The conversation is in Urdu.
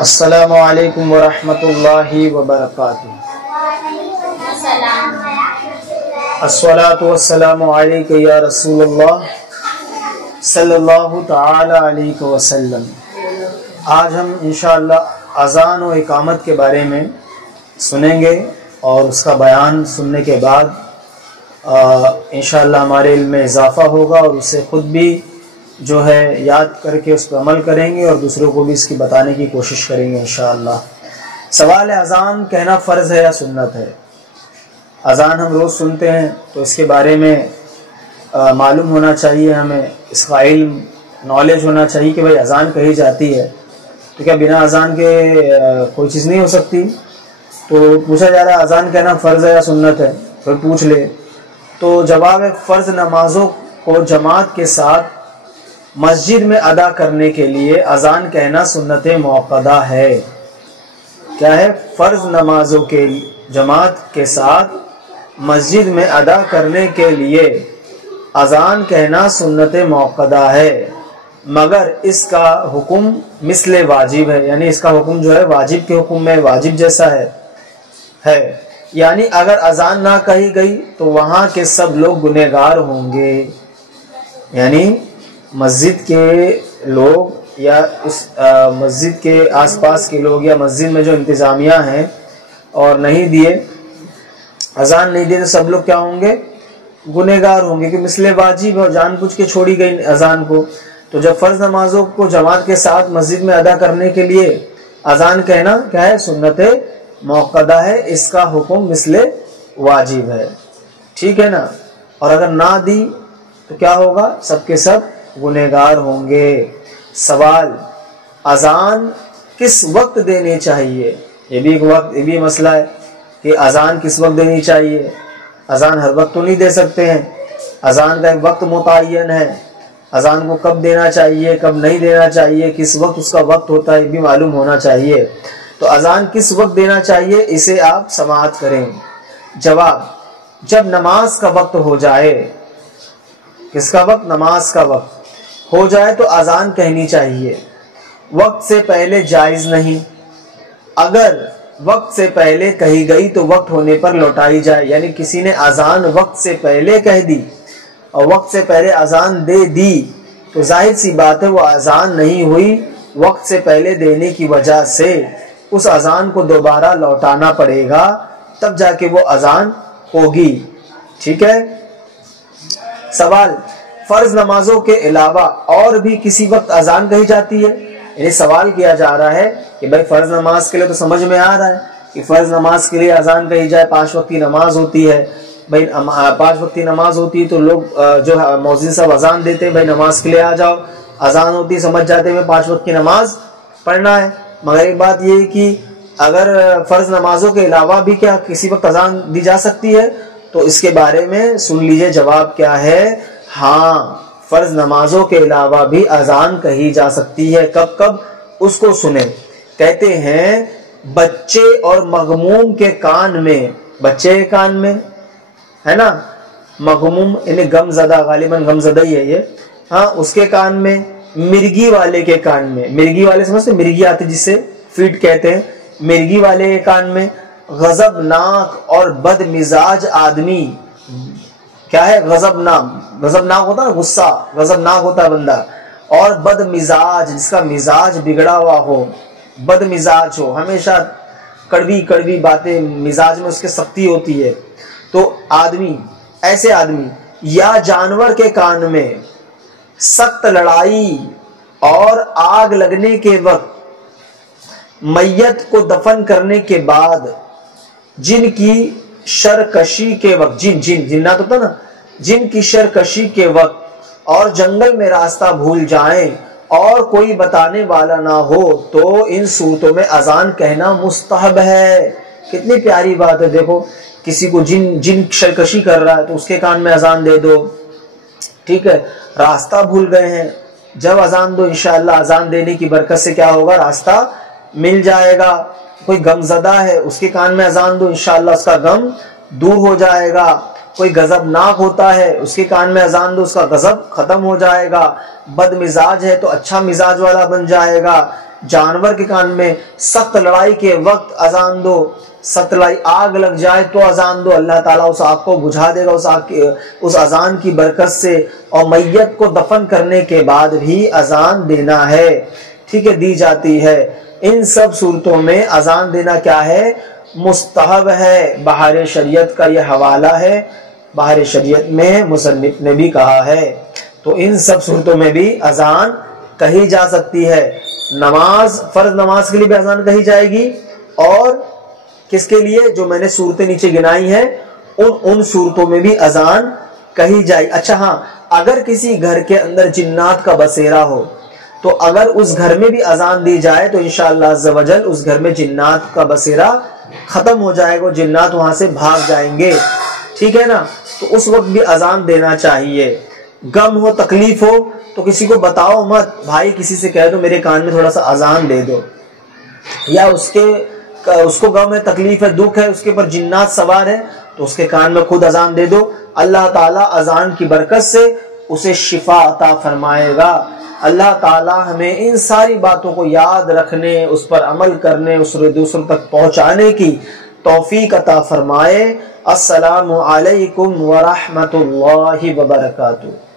السلام علیکم ورحمۃ اللہ وبرکاتہ۔ الصلاۃ والسلام علیک یا رسول اللہ صلی اللہ تعالی علیہ وسلم۔ آج ہم انشاءاللہ اذان و اقامت کے بارے میں سنیں گے اور اس کا بیان سننے کے بعد انشاءاللہ ہمارے علم میں اضافہ ہوگا اور اسے خود بھی جو ہے یاد کر کے اس پر عمل کریں گے اور دوسروں کو بھی اس کی بتانے کی کوشش کریں گے انشاءاللہ۔ سوال ہے اذان کہنا فرض ہے یا سنت ہے؟ اذان ہم روز سنتے ہیں تو اس کے بارے میں معلوم ہونا چاہیے، ہمیں اس کا علم نالج ہونا چاہیے کہ بھائی اذان کہی جاتی ہے تو کیا بنا اذان کے کوئی چیز نہیں ہو سکتی؟ تو پوچھا جا رہا ہے اذان کہنا فرض ہے یا سنت ہے، پھر پوچھ لے تو جواب ہے فرض نمازوں کو جماعت کے ساتھ مسجد میں ادا کرنے کے لیے اذان کہنا سنت موقدہ ہے۔ کیا ہے؟ فرض نمازوں کے جماعت کے ساتھ مسجد میں ادا کرنے کے لیے اذان کہنا سنت موقدہ ہے، مگر اس کا حکم مثل واجب ہے، یعنی اس کا حکم جو ہے واجب کے حکم میں واجب جیسا ہے، یعنی اگر اذان نہ کہی گئی تو وہاں کے سب لوگ گنہگار ہوں گے، یعنی مسجد کے لوگ یا اس مسجد کے آس پاس کے لوگ یا مسجد میں جو انتظامیہ ہیں اور نہیں دیے اذان نہیں دیے تو سب لوگ کیا ہوں گے؟ گنہگار ہوں گے، کہ مثل واجب ہے اور جان بوجھ کے چھوڑی گئی اذان کو۔ تو جب فرض نمازوں کو جماعت کے ساتھ مسجد میں ادا کرنے کے لیے اذان کہنا کیا ہے؟ سنت موقدہ ہے، اس کا حکم مثل واجب ہے، ٹھیک ہے نا؟ اور اگر نہ دی تو کیا ہوگا؟ سب کے سب گنہگار ہوں گے۔ سوال، اذان کس وقت دینی چاہیے؟ یہ بھی مسئلہ ہے کہ اذان کس وقت دینی چاہیے۔ اذان ہر وقت تو نہیں دے سکتے ہیں، اذان کا ایک وقت متعین ہے، اذان کو کب دینا چاہیے کب نہیں دینا چاہیے، کس وقت اس کا وقت ہوتا ہے یہ بھی معلوم ہونا چاہیے۔ تو اذان کس وقت دینا چاہیے اسے آپ سماعت کریں۔ جواب، جب نماز کا وقت ہو جائے۔ کس کا وقت؟ نماز کا وقت ہو جائے تو اذان کہنی چاہیے، وقت سے پہلے جائز نہیں۔ اگر وقت سے پہلے کہی گئی تو وقت ہونے پر لوٹائی جائے، یعنی کسی نے اذان وقت سے پہلے کہہ دی اور وقت سے پہلے اذان دے دی تو ظاہر سی بات ہے وہ اذان نہیں ہوئی، وقت سے پہلے دینے کی وجہ سے اس اذان کو دوبارہ لوٹانا پڑے گا، تب جا کے وہ اذان ہوگی، ٹھیک ہے؟ سوال، فرض نمازوں کے علاوہ اور بھی کسی وقت اذان کہی جاتی ہے؟ یعنی سوال کیا جا رہا ہے کہ بھائی فرض نماز کے لیے تو سمجھ میں آ رہا ہے کہ فرض نماز کے لیے اذان کہی جائے، 5 وقتی نماز ہوتی ہے، بھائی 5 وقتی نماز ہوتی ہے تو لوگ جو مؤذن صاحب اذان دیتے ہیں بھائی نماز کے لیے آ جاؤ، اذان ہوتی ہے سمجھ جاتے ہیں 5 وقت کی نماز پڑھنا ہے۔ مگر ایک بات یہ ہے کہ اگر فرض نمازوں کے علاوہ بھی کیا کسی وقت اذان دی جا سکتی ہے؟ تو اس کے بارے میں سن لیجئے جواب کیا ہے۔ ہاں، فرض نمازوں کے علاوہ بھی اذان کہی جا سکتی ہے۔ کب کب؟ اس کو سنیں۔ کہتے ہیں بچے اور مغموم کے کان میں، بچے کے کان میں ہے نا، مغموم یعنی غم زدہ، غالباً غم زدہ ہی ہے یہ، ہاں اس کے کان میں، مرگی والے کے کان میں، مرگی والے سمجھتے مرگی آتی جس سے فیٹ کہتے ہیں، مرگی والے کے کان میں، غضبناک اور بد مزاج آدمی، کیا ہے؟ غضبناک ہوتا ہے غصہ، غضبناک ہوتا ہے بندہ، اور بد مزاج جس کا مزاج بگڑا ہوا ہو، بد مزاج ہو، ہمیشہ کڑوی کڑوی باتیں، مزاج میں اس کے سختی ہوتی ہے، تو آدمی، ایسے آدمی، یا جانور کے کان میں سخت لڑائی اور آگ لگنے کے وقت، میت کو دفن کرنے کے بعد جن کی شرکشی کے وقت، جنات ہوتا نا، جن کی شرکشی کے وقت، اور جنگل میں راستہ بھول جائیں اور کوئی بتانے والا نہ ہو تو ان صورتوں میں اذان کہنا مستحب ہے۔ کتنی پیاری بات ہے، دیکھو کسی کو جن شرکشی کر رہا ہے تو اس کے کان میں اذان دے دو، ٹھیک ہے؟ راستہ بھول گئے ہیں، جب اذان دو انشاءاللہ اذان دینے کی برکت سے کیا ہوگا؟ راستہ مل جائے گا۔ کوئی غم زدہ ہے اس کے کان میں اذان دو انشاءاللہ اس کا غم دور ہو جائے گا۔ کوئی غضبناک ہوتا ہے اس کے کان میں اذان دو اس کا غضب ختم ہو جائے گا۔ بد مزاج ہے تو اچھا مزاج والا بن جائے گا۔ جانور کے کان میں سخت لڑائی کے وقت اذان دو، سخت لڑائی آگ لگ جائے تو اذان دو، اللہ تعالیٰ اس آگ کو بجھا دے گا اس اذان کی برکت سے۔ اور میت کو دفن کرنے کے بعد بھی اذان دینا ہے، ٹھیک ہے، دی جاتی ہے۔ ان سب صورتوں میں اذان دینا کیا ہے؟ مستحب ہے۔ بحر شریعت کا یہ حوالہ ہے، بحر شریعت میں مصنف نے بھی کہا ہے۔ تو ان سب صورتوں میں بھی اذان کہی جا سکتی ہے۔ نماز، فرض نماز کے لیے بھی اذان کہی جائے گی، اور کس کے لیے؟ جو میں نے صورتیں نیچے گنائی ہیں ان صورتوں میں بھی اذان کہی جائے۔ اچھا ہاں، اگر کسی گھر کے اندر جنات کا بسیرا ہو تو اگر اس گھر میں بھی اذان دی جائے تو انشاءاللہ عز و جل اس گھر میں جنات کا بسیرا ختم ہو جائے گا، جنات وہاں سے بھاگ جائیں گے، ٹھیک ہے نا۔ تو اس وقت بھی اذان دینا چاہیے۔ غم ہو، تکلیف ہو تو کسی کو بتاؤ مت، بھائی کسی سے کہہ دو میرے کان میں تھوڑا سا اذان دے دو، یا اس کو غم ہے، تکلیف ہے، دکھ ہے، اس کے اوپر جنات سوار ہے تو اس کے کان میں خود اذان دے دو، اللہ تعالیٰ اذان کی برکت سے اسے شفا عطا فرمائے گا۔ اللہ تعالیٰ ہمیں ان ساری باتوں کو یاد رکھنے، اس پر عمل کرنے، اس دوسروں تک پہنچانے کی توفیق عطا فرمائے۔ السلام علیکم ورحمۃ اللہ وبرکاتہ۔